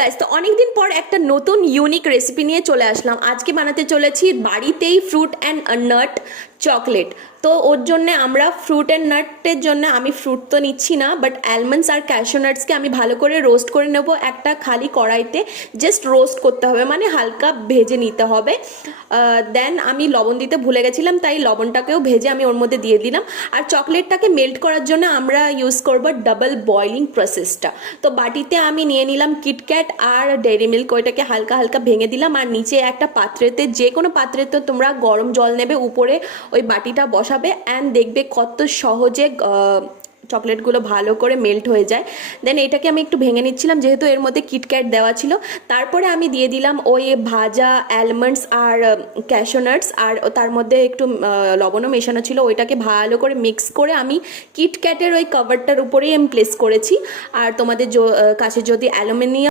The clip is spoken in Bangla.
গাইস, তো অনেকদিন পর একটা নতুন ইউনিক রেসিপি নিয়ে চলে আসলাম। আজকে বানাতে চলেছি বাড়িতেই ফ্রুট অ্যান্ড নাট চকলেট। তো ওর জন্যে আমরা ফ্রুট অ্যান্ড নাটের জন্য আমি ফ্রুট তো নিচ্ছি না, বাট অ্যালমন্ডস আর ক্যাশু নাটসকে আমি ভালো করে রোস্ট করে নেব একটা খালি কড়াইতে। জাস্ট রোস্ট করতে হবে, মানে হালকা ভেজে নিতে হবে। দেন আমি লবণ দিতে ভুলে গেছিলাম, তাই লবণটাকেও ভেজে আমি ওর মধ্যে দিয়ে দিলাম। আর চকলেটটাকে মেল্ট করার জন্য আমরা ইউজ করব ডাবল বয়লিং প্রসেসটা। তো বাটিতে আমি নিয়ে নিলাম কিটক্যাট আর ডেয়ারি মিল্ক, ওইটাকে হালকা হালকা ভেঙে দিলাম। আর নিচে একটা পাত্রেতে, যে কোনো পাত্রেতে তোমরা গরম জল নেবে, উপরে ওই বাটিটা বসাবে, অ্যান্ড দেখবে কত সহজে চকলেটগুলো ভালো করে মেল্ট হয়ে যায়। দেন এটাকে আমি একটু ভেঙে নিচ্ছিলাম, যেহেতু এর মধ্যে কিটক্যাট দেওয়া ছিল। তারপরে আমি দিয়ে দিলাম ওই ভাজা অ্যালমন্ডস আর ক্যাশু নাটস, আর তার মধ্যে একটু লবণও মেশানো ছিল। ওইটাকে ভালো করে মিক্স করে আমি কিটক্যাটের ওই কভারটার উপরেই আমি প্লেস করেছি। আর তোমাদের কাছে যদি অ্যালুমিনিয়াম